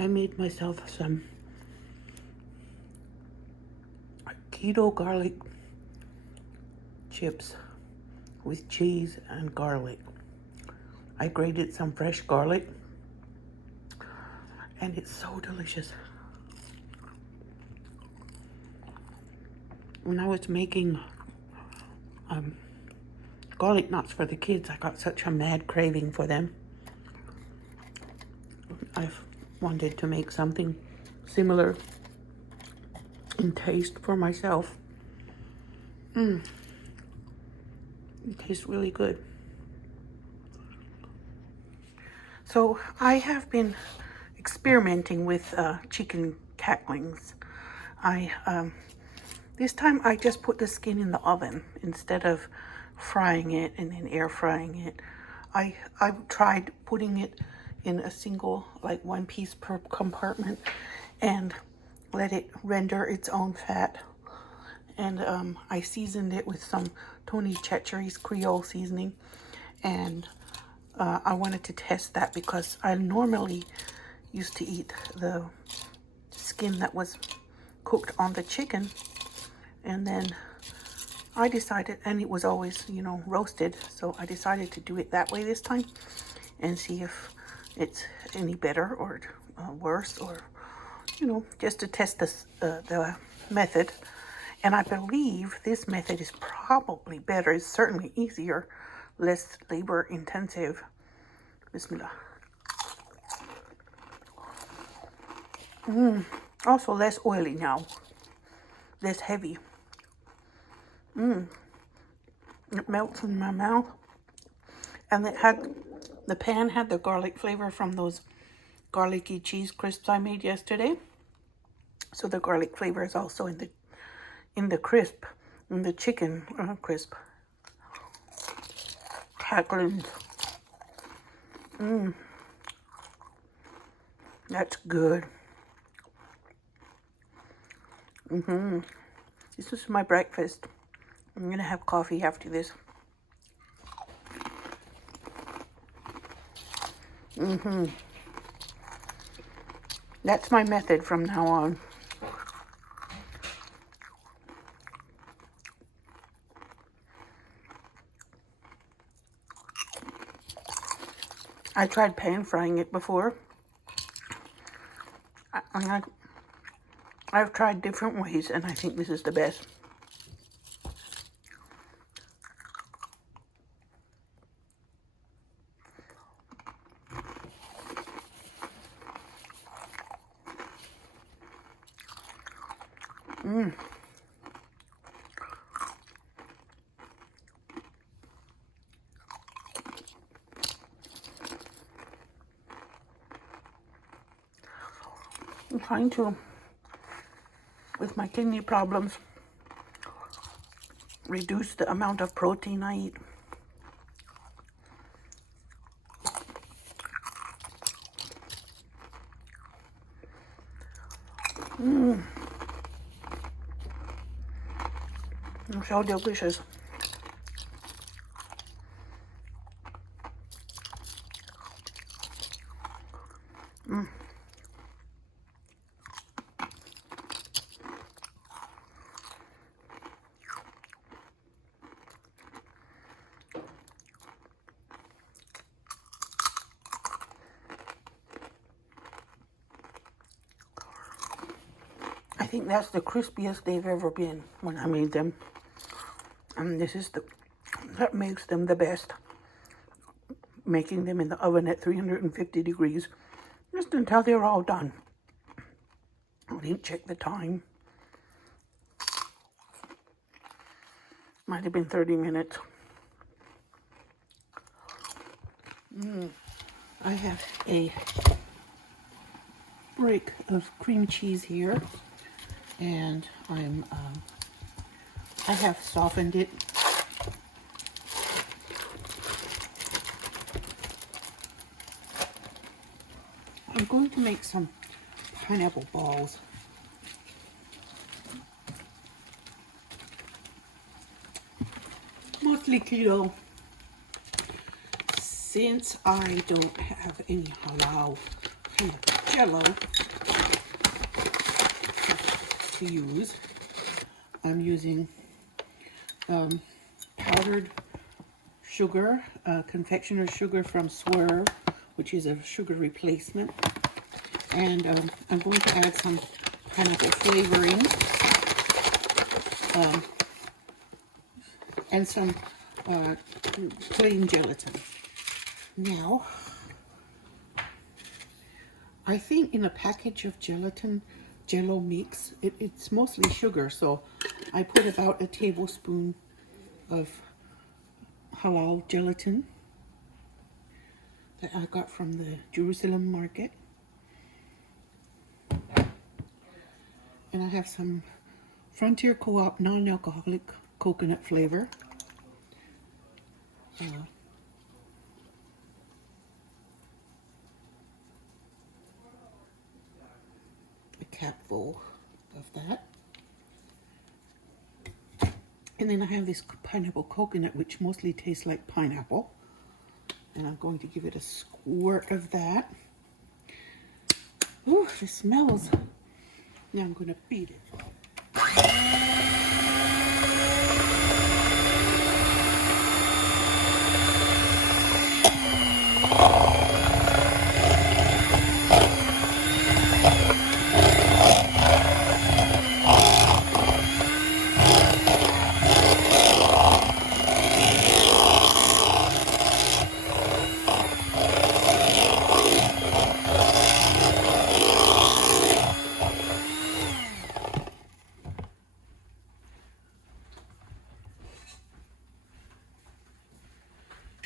I made myself some keto garlic chips with cheese and garlic. I grated some fresh garlic and it's so delicious. When I was making garlic knots for the kids, I got such a mad craving for them. I've wanted to make something similar in taste for myself. It tastes really good. So I have been experimenting with chicken cacklings. This time I just put the skin in the oven instead of frying it and then air frying it. I've tried putting it in a single, like one piece per compartment, and let it render its own fat. And I seasoned it with some Tony Chachere's Creole seasoning, and I wanted to test that because I normally used to eat the skin that was cooked on the chicken, and then I decided, and it was always, roasted, so I decided to do it that way this time and see if it's any better or worse, or just to test the method. And I believe this method is probably better. It's certainly easier, less labor intensive. Bismillah. Also less oily now, less heavy. It melts in my mouth. And the pan had the garlic flavor from those garlicky cheese crisps I made yesterday. So the garlic flavor is also in the crisp, in the chicken crisp. Cracklings. That's good. This is my breakfast. I'm gonna have coffee after this. That's my method from now on. I tried pan frying it before. I've tried different ways, and I think this is the best. I'm trying to, with my kidney problems, reduce the amount of protein I eat. It's so delicious. I think that's the crispiest they've ever been when I made them. And this is that makes them the best. Making them in the oven at 350 degrees, just until they're all done. I didn't check the time. Might have been 30 minutes. I have a brick of cream cheese here, and I have softened it. I'm going to make some pineapple balls. Mostly keto, since I don't have any halal Jello to use. I'm using powdered sugar, confectioner's sugar from Swerve, which is a sugar replacement. And I'm going to add some pineapple flavoring and some plain gelatin. Now, I think in a package of gelatin, Jello mix, it's mostly sugar, so I put about a tablespoon of halal gelatin that I got from the Jerusalem market. And I have some Frontier Co-op non-alcoholic coconut flavor. A capful of that. And then I have this pineapple coconut, which mostly tastes like pineapple. And I'm going to give it a squirt of that. Ooh, it smells. Now I'm going to beat it.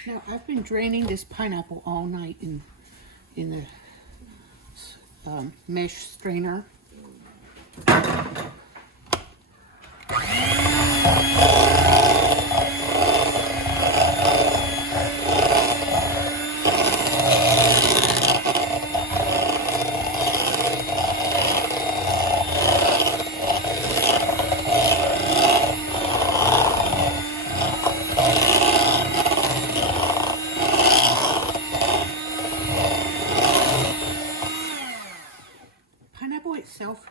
Now I've been draining this pineapple all night in the mesh strainer. Pineapple itself,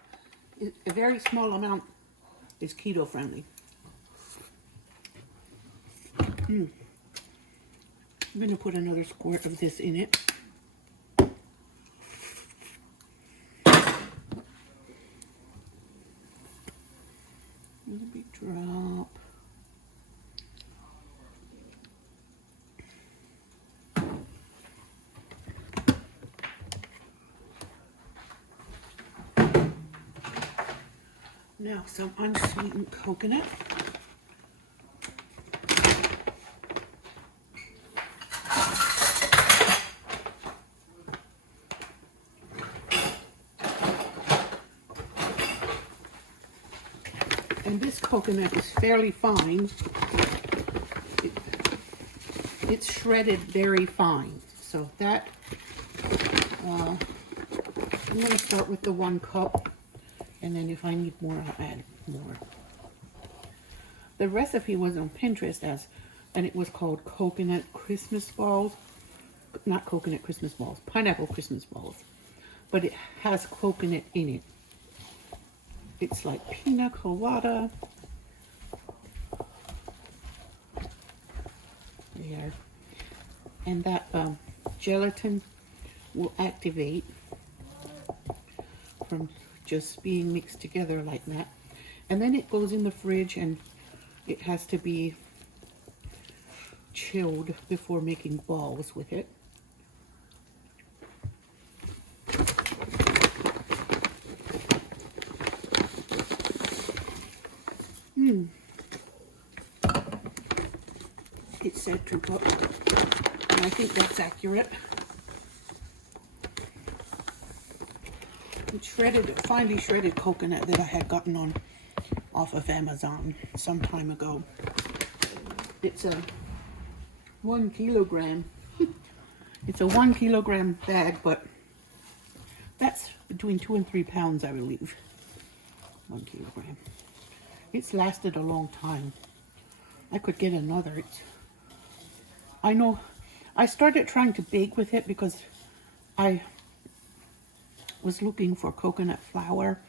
a very small amount, is keto friendly. I'm going to put another squirt of this in it. A little big drop. Now some unsweetened coconut. And this coconut is fairly fine. It's shredded very fine. So that, I'm going to start with the 1 cup. And then if I need more, I'll add more. The recipe was on Pinterest and it was called coconut Christmas balls. Not coconut Christmas balls, pineapple Christmas balls. But it has coconut in it. It's like pina colada. There. And that gelatin will activate from just being mixed together like that. And then it goes in the fridge and it has to be chilled before making balls with it. It said 2 cups, and I think that's accurate. It's finely shredded coconut that I had gotten off of Amazon some time ago. It's a 1 kilogram. It's a 1 kilogram bag, but that's between 2 and 3 pounds, I believe. 1 kilogram. It's lasted a long time. I could get another. I know I started trying to bake with it because I was looking for coconut flour,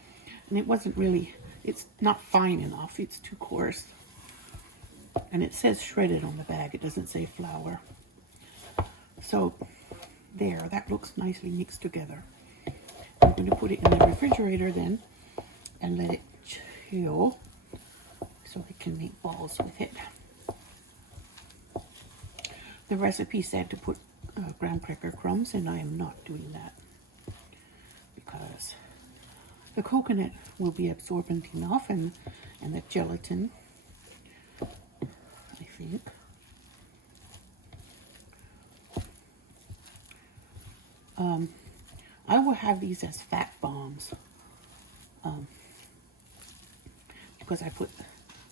and it wasn't really, it's not fine enough. It's too coarse. And it says shredded on the bag. It doesn't say flour. So there, that looks nicely mixed together. I'm going to put it in the refrigerator then and let it chill so I can make balls with it. The recipe said to put graham cracker crumbs, and I am not doing that because the coconut will be absorbent enough, and the gelatin, I think. I will have these as fat bombs because I put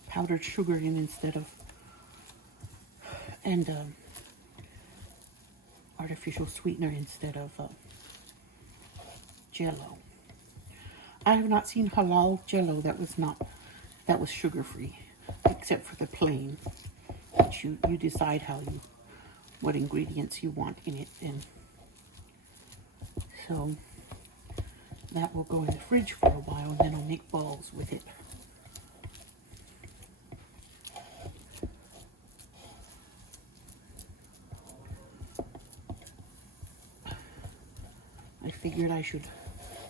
powdered sugar in instead of, and artificial sweetener instead of Jello. I have not seen halal Jello that was sugar-free, except for the plain, which you decide what ingredients you want in it. And so that will go in the fridge for a while, and then I'll make balls with it. I figured I should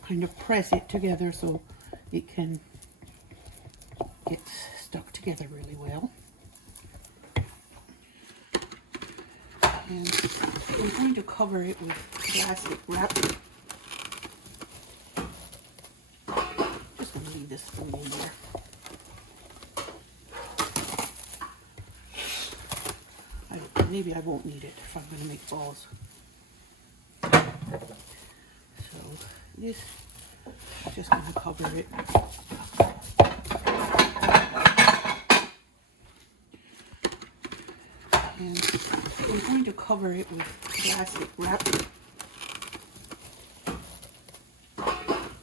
kind of press it together so it can get stuck together really well. And I'm going to cover it with plastic wrap. Just going to leave this spoon in there. Maybe I won't need it if I'm going to make balls. So this, I'm just going to cover it. And I'm going to cover it with plastic wrap.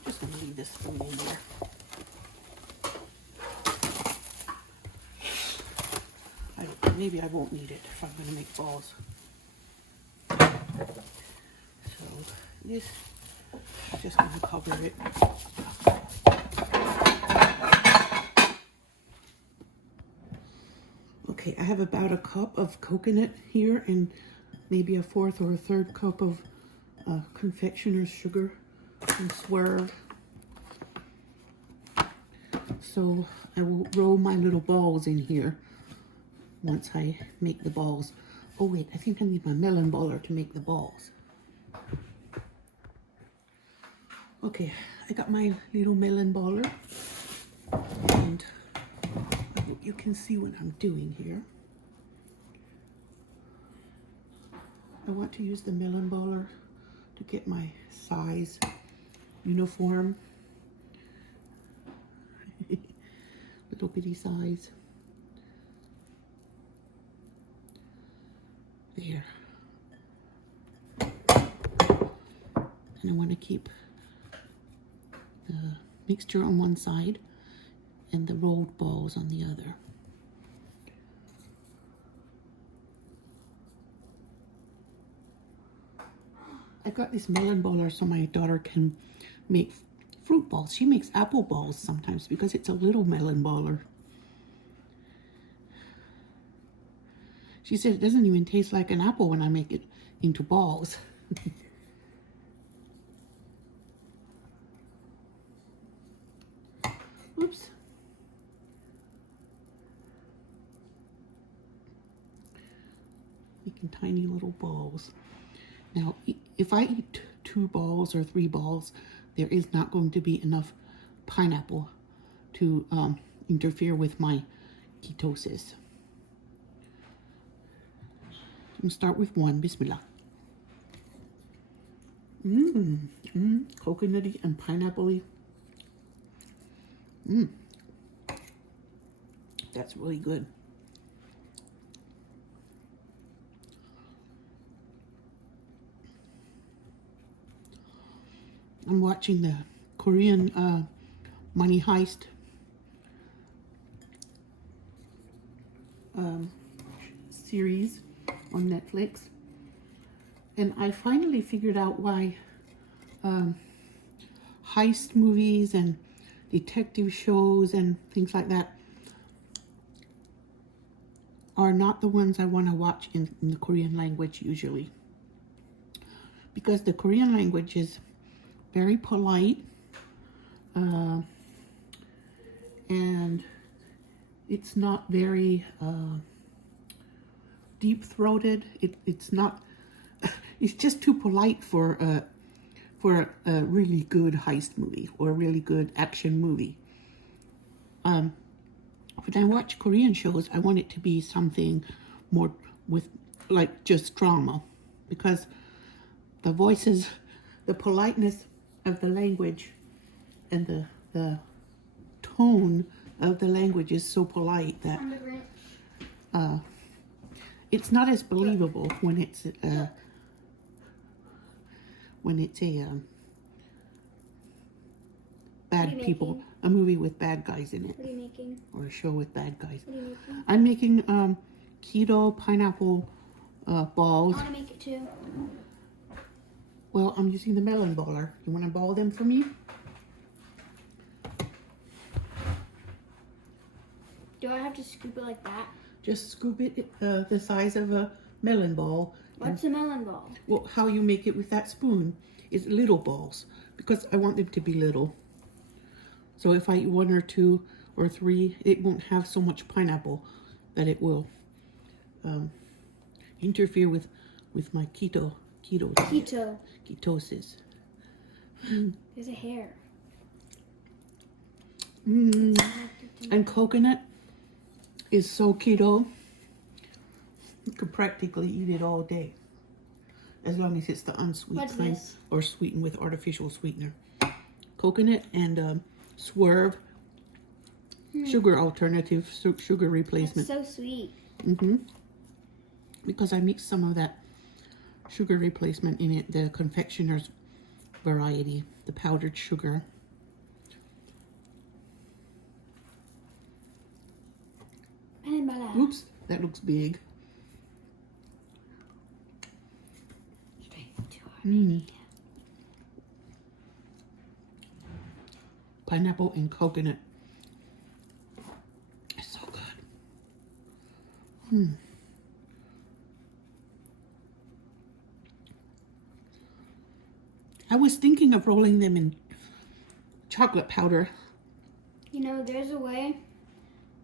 Just going to leave this spoon in there. Maybe I won't need it if I'm going to make balls. So this, I'm just going to cover it. Okay, I have about a cup of coconut here and maybe a fourth or a third cup of confectioner's sugar and swerve. So I will roll my little balls in here once I make the balls. Oh wait, I think I need my melon baller to make the balls. Okay, I got my little melon baller, and I hope you can see what I'm doing here. I want to use the melon baller to get my size uniform. Little bitty size. There. And I want to keep the mixture on one side and the rolled balls on the other. I got this melon baller so my daughter can make fruit balls. She makes apple balls sometimes because it's a little melon baller. She said it doesn't even taste like an apple when I make it into balls. Oops. Making tiny little balls. Now, if I eat 2 balls or 3 balls, there is not going to be enough pineapple to interfere with my ketosis. I'm gonna start with 1. Bismillah. Coconutty and pineapple-y. That's really good. I'm watching the Korean Money Heist series on Netflix, and I finally figured out why heist movies and detective shows and things like that are not the ones I want to watch in the Korean language usually. Because the Korean language is very polite, and it's not very deep-throated. It's not. It's just too polite for a really good heist movie or a really good action movie. When I watch Korean shows, I want it to be something more with like just drama, because the voices, the politeness of the language, and the tone of the language is so polite that it's not as believable when it's a bad people, a movie with bad guys in it. What are you making? Or a show with bad guys. What are you making? I'm making keto pineapple balls. I want to make it too. Well, I'm using the melon baller. You want to ball them for me? Do I have to scoop it like that? Just scoop it the size of a melon ball. What's a melon ball? Well, how you make it with that spoon is little balls, because I want them to be little. So if I eat 1 or 2 or 3, it won't have so much pineapple that it will interfere with my ketosis. There's a hair. And coconut is so keto. You could practically eat it all day, as long as it's the unsweet kind or sweetened with artificial sweetener. Coconut and Swerve sugar alternative, sugar replacement. That's so sweet. Because I mixed some of that sugar replacement in it, the confectioner's variety, the powdered sugar. Oops, that looks big. Pineapple and coconut. It's so good. I was thinking of rolling them in chocolate powder. You know, there's a way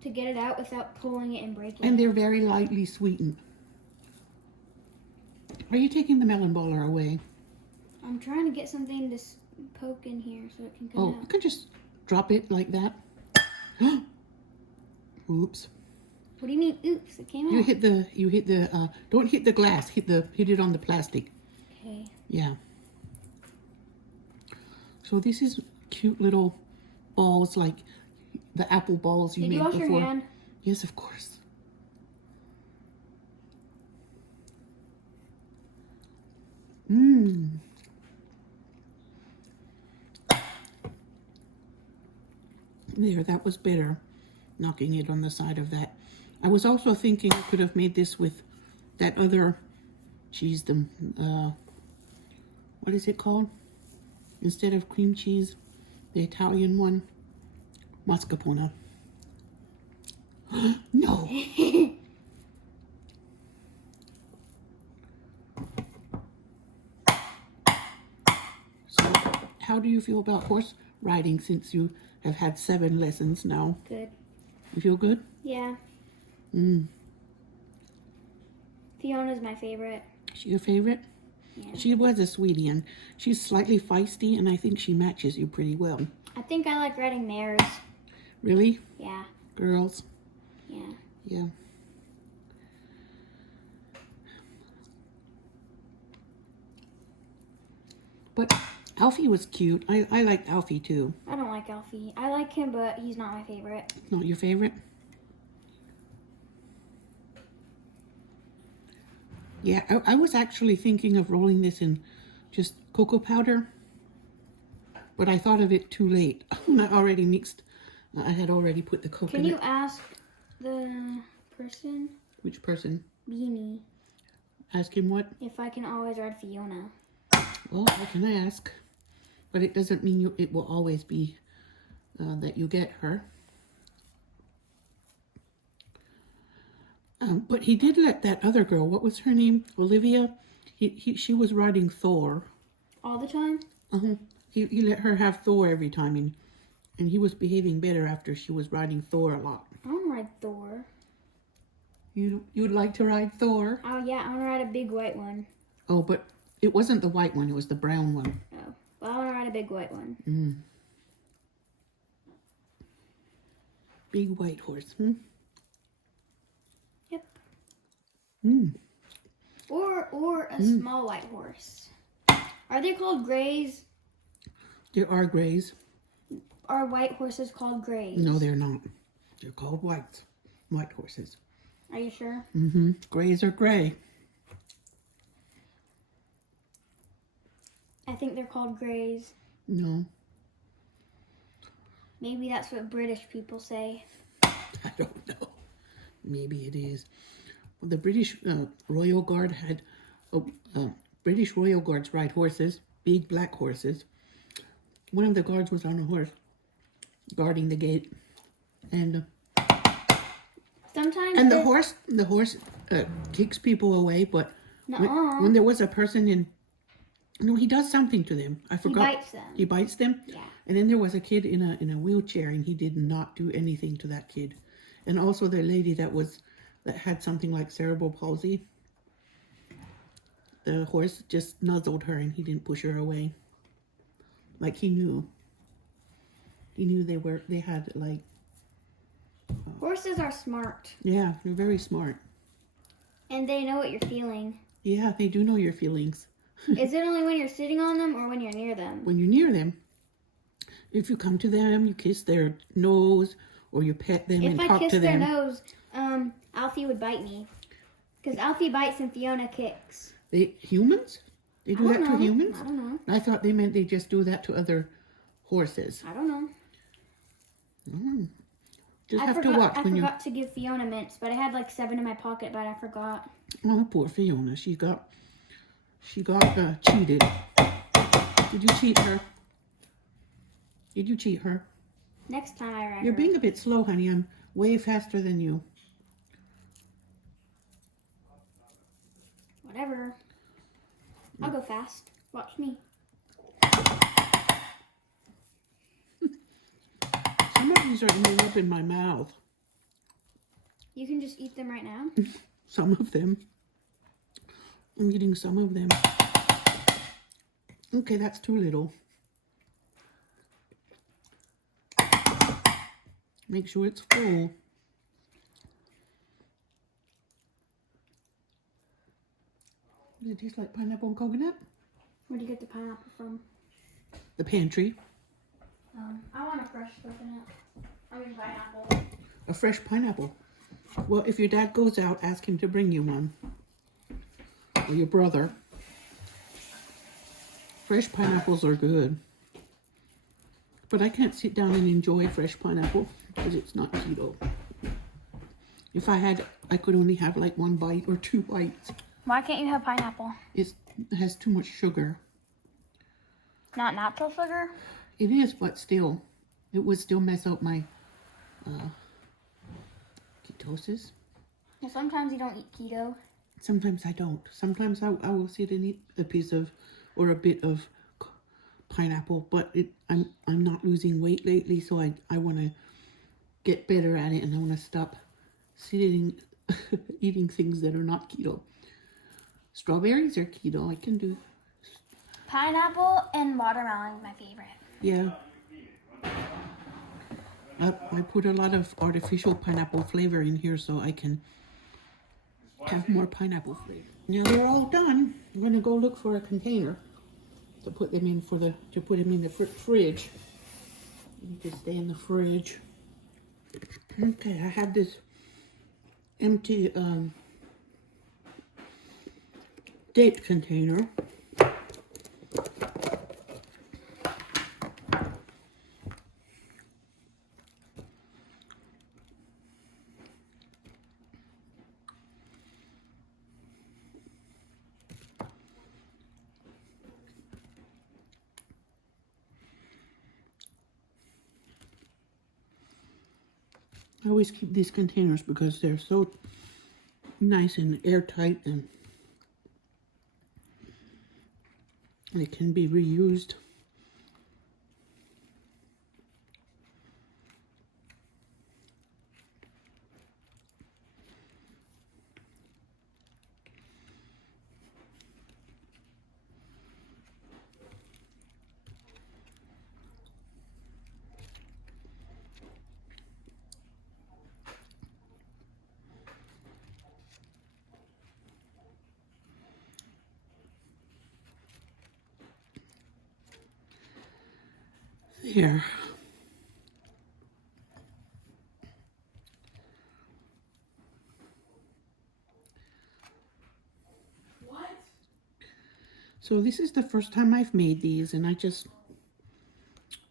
to get it out without pulling it and breaking it. And they're very lightly sweetened. Are you taking the melon baller away? I'm trying to get something to poke in here so it can come out. Oh, you can just drop it like that. Oops. What do you mean, oops? It came out. You hit the, don't hit the glass. Hit it on the plastic. Okay. Yeah. So this is cute little balls, like the apple balls you made before. Did you wash your hand? Yes, of course. There, that was better, knocking it on the side of that. I was also thinking you could have made this with that other cheese, what is it called? Instead of cream cheese, the Italian one, mascarpone. No. So, how do you feel about horse riding since you have had 7 lessons now? Good. You feel good? Yeah. Fiona's my favorite. She your favorite? Yeah. She was a sweetie, and she's slightly feisty, and I think she matches you pretty well. I think I like riding mares. Really? Yeah. Girls? Yeah. Yeah. But Alfie was cute. I liked Alfie too. I don't like Alfie. I like him, but he's not my favorite. Not your favorite? Yeah, I was actually thinking of rolling this in just cocoa powder, but I thought of it too late. I already mixed. I had already put the coconut. Can you ask the person? Which person? Beanie. Ask him what? If I can always ride Fiona. Well, I can ask. but it doesn't mean it will always be that you get her. But he did let that other girl, what was her name? Olivia? She was riding Thor. All the time? Uh-huh. He let her have Thor every time, and he was behaving better after she was riding Thor a lot. I want to ride Thor. You'd like to ride Thor? Oh, yeah, I want to ride a big white one. Oh, but it wasn't the white one, it was the brown one. Oh, well, I want to ride a big white one. Big white horse, Yep. Hmm. Or a small white horse. Are they called grays? There are grays. Are white horses called grays? No, they're not. They're called whites. White horses. Are you sure? Mm-hmm. Grays are gray. I think they're called grays. No. Maybe that's what British people say. I don't know. Maybe it is. Well, the British Royal Guard had... British Royal Guards ride horses. Big black horses. One of the guards was on a horse. Guarding the gate. And... Sometimes and the horse kicks people away, but when there was a person in... No, he does something to them. I forgot. He bites them. He bites them? Yeah. And then there was a kid in a wheelchair, and he did not do anything to that kid. And also the lady that had something like cerebral palsy. The horse just nuzzled her, and he didn't push her away. Like he knew. He knew they had like... Horses are smart. Yeah, they're very smart. And they know what you're feeling. Yeah, they do know your feelings. Is it only when you're sitting on them or when you're near them? When you're near them. If you come to them, you kiss their nose, or you pet them and talk to them. If I kiss their nose, Alfie would bite me. Because Alfie bites and Fiona kicks. Humans? They do that to humans? I don't know. I thought they meant they just do that to other horses. I don't know. Just have to watch when you... I forgot to give Fiona mints, but I had like 7 in my pocket, but I forgot. Oh, poor Fiona. She got cheated. Did you cheat her? Did you cheat her? Next time I ride You're her. being a bit slow, honey. I'm way faster than you. Whatever. I'll go fast. Watch me. Some of these are ending up in my mouth. You can just eat them right now? Some of them. I'm eating some of them. Okay, that's too little. Make sure it's full. Does it taste like pineapple and coconut? Where do you get the pineapple from? The pantry. I want a fresh coconut. I mean pineapple. A fresh pineapple. Well, if your dad goes out, ask him to bring you one. Or your brother. Fresh pineapples are good. But I can't sit down and enjoy fresh pineapple because it's not keto. If I had, I could only have like 1 bite or 2 bites. Why can't you have pineapple? It has too much sugar. Not natural sugar? It is, but still. It would still mess up my ketosis. Well, sometimes you don't eat keto. Sometimes I don't. Sometimes I will sit and eat a piece of or a bit of pineapple, but I'm not losing weight lately, so I want to get better at it, and I want to stop sitting eating things that are not keto. Strawberries are keto. I can do. Pineapple and watermelon is my favorite. Yeah. I put a lot of artificial pineapple flavor in here so I can have more pineapple flavor. Now they're all done. I'm gonna go look for a container to put them in the fridge. You can stay in the fridge. Okay, I have this empty date container. I always keep these containers because they're so nice and airtight, and they can be reused. There. What? So this is the first time I've made these, and I just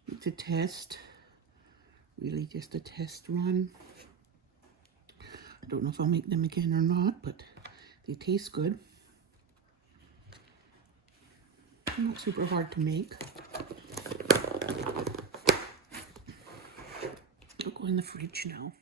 need to test. Really just a test run. I don't know if I'll make them again or not, but they taste good. Not super hard to make. I'll go in the fridge now.